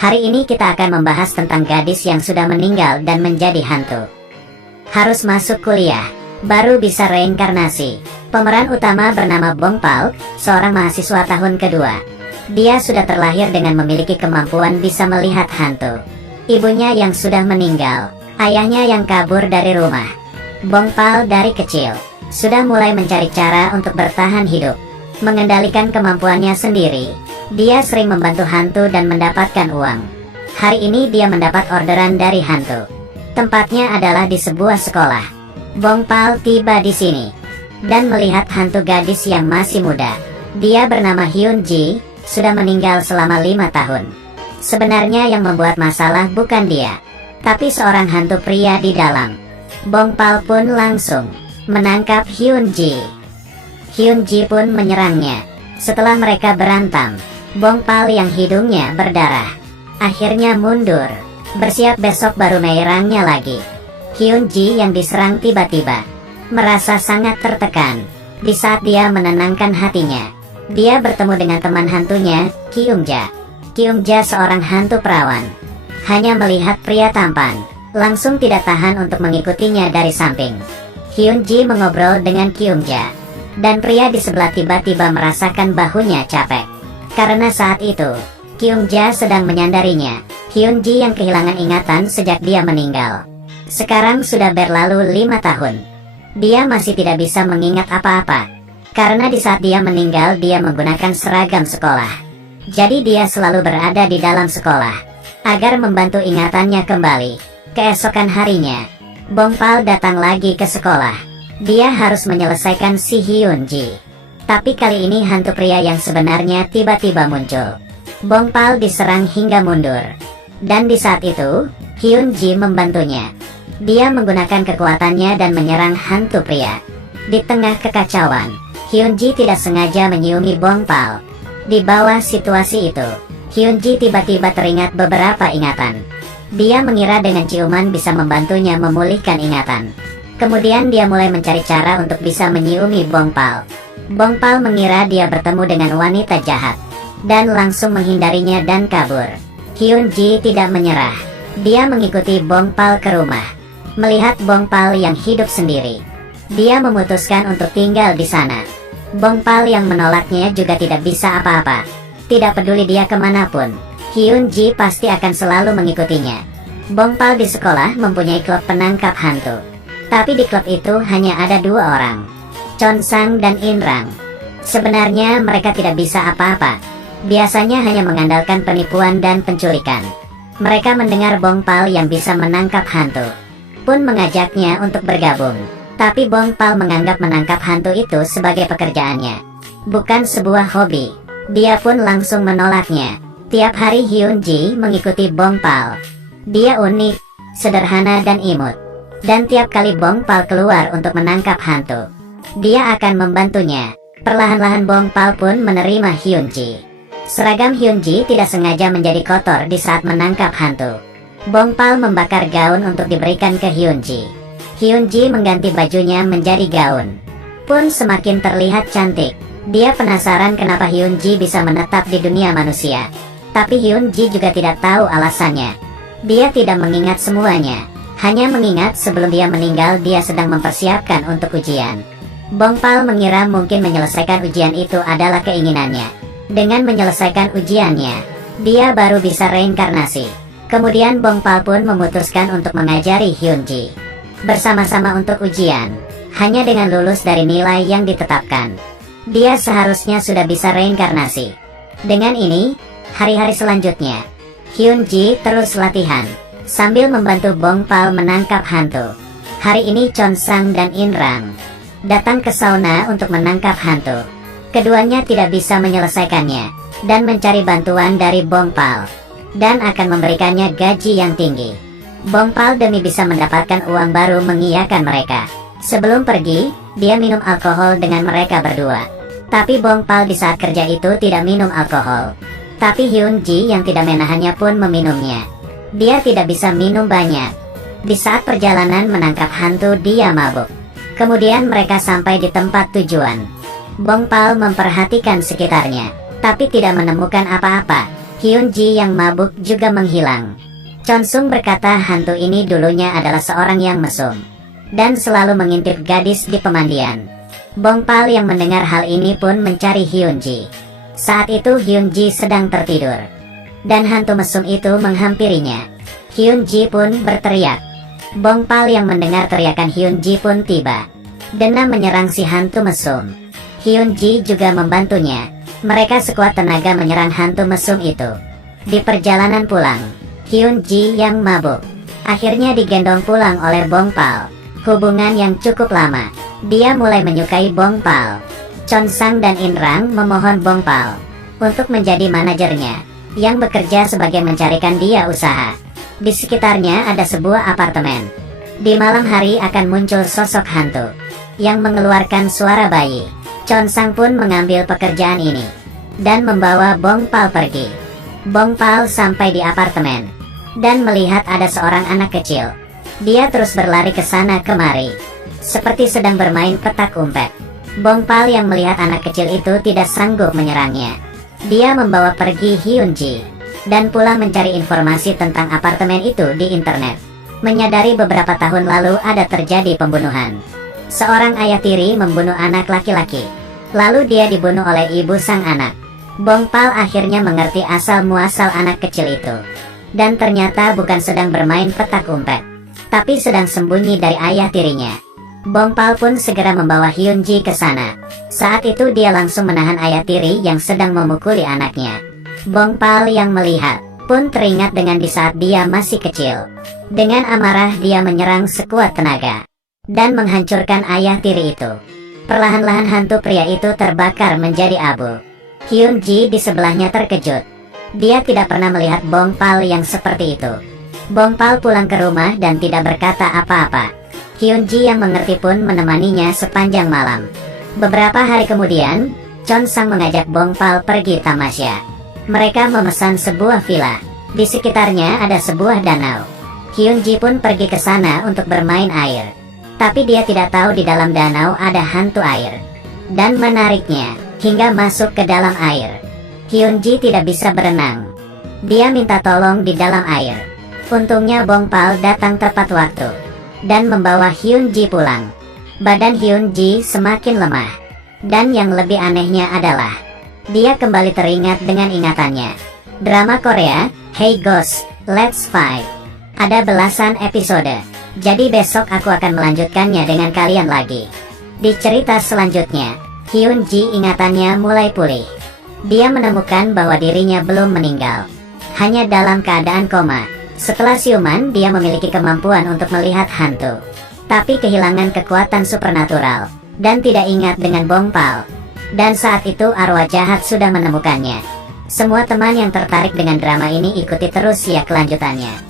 Hari ini kita akan membahas tentang gadis yang sudah meninggal dan menjadi hantu. Harus masuk kuliah, baru bisa reinkarnasi. Pemeran utama bernama Bong Pal, seorang mahasiswa tahun kedua. Dia sudah terlahir dengan memiliki kemampuan bisa melihat hantu. Ibunya yang sudah meninggal, ayahnya yang kabur dari rumah. Bong Pal dari kecil sudah mulai mencari cara untuk bertahan hidup. Mengendalikan kemampuannya sendiri, dia sering membantu hantu dan mendapatkan uang. Hari ini dia mendapat orderan dari hantu. Tempatnya adalah di sebuah sekolah. Bong Pal tiba di sini dan melihat hantu gadis yang masih muda. Dia bernama Hyun Ji, sudah meninggal selama 5 tahun. Sebenarnya yang membuat masalah bukan dia, tapi seorang hantu pria di dalam. Bong Pal pun langsung menangkap Hyun Ji. Hyun Ji pun menyerangnya. Setelah mereka berantem, Bong Pal yang hidungnya berdarah akhirnya mundur, bersiap besok baru menyerangnya lagi. Hyun Ji yang diserang tiba-tiba merasa sangat tertekan. Di saat dia menenangkan hatinya, dia bertemu dengan teman hantunya, Kyung-ja. Kyung-ja seorang hantu perawan. Hanya melihat pria tampan, langsung tidak tahan untuk mengikutinya dari samping. Hyun Ji mengobrol dengan Kyung-ja, dan pria di sebelah tiba-tiba merasakan bahunya capek. Karena saat itu, Kyung-ja sedang menyandarinya. Hyun Ji yang kehilangan ingatan sejak dia meninggal. Sekarang sudah berlalu 5 tahun. Dia masih tidak bisa mengingat apa-apa. Karena di saat dia meninggal dia menggunakan seragam sekolah. Jadi dia selalu berada di dalam sekolah agar membantu ingatannya kembali. Keesokan harinya, Bong Pal datang lagi ke sekolah. Dia harus menyelesaikan si Hyun Ji. Tapi kali ini hantu pria yang sebenarnya tiba-tiba muncul. Bong Pal diserang hingga mundur. Dan di saat itu, Hyun Ji membantunya. Dia menggunakan kekuatannya dan menyerang hantu pria. Di tengah kekacauan, Hyun Ji tidak sengaja menyiumi Bong Pal. Di bawah situasi itu, Hyun Ji tiba-tiba teringat beberapa ingatan. Dia mengira dengan ciuman bisa membantunya memulihkan ingatan. Kemudian dia mulai mencari cara untuk bisa menyiumi Bong Pal. Bong Pal mengira dia bertemu dengan wanita jahat, dan langsung menghindarinya dan kabur. Hyun Ji tidak menyerah. Dia mengikuti Bong Pal ke rumah. Melihat Bong Pal yang hidup sendiri, dia memutuskan untuk tinggal di sana. Bong Pal yang menolaknya juga tidak bisa apa-apa. Tidak peduli dia kemanapun, Hyun Ji pasti akan selalu mengikutinya. Bong Pal di sekolah mempunyai klub penangkap hantu. Tapi di klub itu hanya ada 2 orang, Chon Sang dan In Rang. Sebenarnya mereka tidak bisa apa-apa. Biasanya hanya mengandalkan penipuan dan penculikan. Mereka mendengar Bong Pal yang bisa menangkap hantu, pun mengajaknya untuk bergabung. Tapi Bong Pal menganggap menangkap hantu itu sebagai pekerjaannya, bukan sebuah hobi. Dia pun langsung menolaknya. Tiap hari Hyun Ji mengikuti Bong Pal. Dia unik, sederhana dan imut. Dan tiap kali Bong Pal keluar untuk menangkap hantu, dia akan membantunya. Perlahan-lahan Bong Pal pun menerima Hyun Ji. Seragam Hyun Ji tidak sengaja menjadi kotor di saat menangkap hantu. Bong Pal membakar gaun untuk diberikan ke Hyun Ji. Hyun Ji mengganti bajunya menjadi gaun, pun semakin terlihat cantik. Dia penasaran kenapa Hyun Ji bisa menetap di dunia manusia. Tapi Hyun Ji juga tidak tahu alasannya. Dia tidak mengingat semuanya, hanya mengingat sebelum dia meninggal dia sedang mempersiapkan untuk ujian. Bong Pal mengira mungkin menyelesaikan ujian itu adalah keinginannya. Dengan menyelesaikan ujiannya, dia baru bisa reinkarnasi. Kemudian Bong Pal pun memutuskan untuk mengajari Hyun Ji. Bersama-sama untuk ujian, hanya dengan lulus dari nilai yang ditetapkan, dia seharusnya sudah bisa reinkarnasi. Dengan ini, hari-hari selanjutnya, Hyun Ji terus latihan sambil membantu Bong Pal menangkap hantu. Hari ini Chon Sang dan In Rang datang ke sauna untuk menangkap hantu. Keduanya tidak bisa menyelesaikannya, dan mencari bantuan dari Bong Pal, dan akan memberikannya gaji yang tinggi. Bong Pal demi bisa mendapatkan uang baru mengiyakan mereka. Sebelum pergi, dia minum alkohol dengan mereka berdua. Tapi Bong Pal di saat kerja itu tidak minum alkohol. Tapi Hyun Ji yang tidak menahannya pun meminumnya. Dia tidak bisa minum banyak. Di saat perjalanan menangkap hantu dia mabuk. Kemudian mereka sampai di tempat tujuan. Bong Pal memperhatikan sekitarnya, tapi tidak menemukan apa-apa. Hyun-ji yang mabuk juga menghilang. Chon-sung berkata hantu ini dulunya adalah seorang yang mesum dan selalu mengintip gadis di pemandian. Bong-pal yang mendengar hal ini pun mencari Hyun-ji. Saat itu Hyun-ji sedang tertidur dan hantu mesum itu menghampirinya. Hyun-ji pun berteriak. Bong-pal yang mendengar teriakan Hyun-ji pun tiba. Denam menyerang si hantu mesum. Hyun-ji juga membantunya. Mereka sekuat tenaga menyerang hantu mesum itu. Di perjalanan pulang, Hyun-ji yang mabuk akhirnya digendong pulang oleh Bong-pal. Hubungan yang cukup lama. Dia mulai menyukai Bong-pal. Chon-sang dan In-rang memohon Bong-pal untuk menjadi manajernya, yang bekerja sebagai mencarikan dia usaha. Di sekitarnya ada sebuah apartemen. Di malam hari akan muncul sosok hantu yang mengeluarkan suara bayi. Chon-sang pun mengambil pekerjaan ini dan membawa Bong-pal pergi. Bong-pal sampai di apartemen dan melihat ada seorang anak kecil. Dia terus berlari ke sana kemari seperti sedang bermain petak umpet. Bong-pal yang melihat anak kecil itu tidak sanggup menyerangnya. Dia membawa pergi Hyun-ji dan pulang mencari informasi tentang apartemen itu di internet. Menyadari beberapa tahun lalu ada terjadi pembunuhan. Seorang ayah tiri membunuh anak laki-laki. Lalu dia dibunuh oleh ibu sang anak. Bong-pal akhirnya mengerti asal-muasal anak kecil itu. Dan ternyata bukan sedang bermain petak umpet, tapi sedang sembunyi dari ayah tirinya. Bong-pal pun segera membawa Hyun-ji ke sana. Saat itu dia langsung menahan ayah tiri yang sedang memukuli anaknya. Bong-pal yang melihat pun teringat dengan di saat dia masih kecil. Dengan amarah dia menyerang sekuat tenaga dan menghancurkan ayah tiri itu. Perlahan-lahan hantu pria itu terbakar menjadi abu. Hyun-ji di sebelahnya terkejut. Dia tidak pernah melihat Bong-pal yang seperti itu. Bong-pal pulang ke rumah dan tidak berkata apa-apa. Hyun-ji yang mengerti pun menemaninya sepanjang malam. Beberapa hari kemudian, Chon-sang mengajak Bong-pal pergi tamasya. Mereka memesan sebuah villa. Di sekitarnya ada sebuah danau. Hyun-ji pun pergi ke sana untuk bermain air. Tapi dia tidak tahu di dalam danau ada hantu air. Dan menariknya, hingga masuk ke dalam air. Hyun-ji tidak bisa berenang. Dia minta tolong di dalam air. Untungnya Bong-pal datang tepat waktu dan membawa Hyun-ji pulang. Badan Hyun-ji semakin lemah. Dan yang lebih anehnya adalah dia kembali teringat dengan ingatannya. Drama Korea, Hey Ghost, Let's Fight. Ada belasan episode. Jadi besok aku akan melanjutkannya dengan kalian lagi. Di cerita selanjutnya, Hyun-ji ingatannya mulai pulih. Dia menemukan bahwa dirinya belum meninggal, hanya dalam keadaan koma. Setelah siuman, dia memiliki kemampuan untuk melihat hantu, tapi kehilangan kekuatan supernatural dan tidak ingat dengan Bong-pal. Dan saat itu arwah jahat sudah menemukannya. Semua teman yang tertarik dengan drama ini ikuti terus ya kelanjutannya.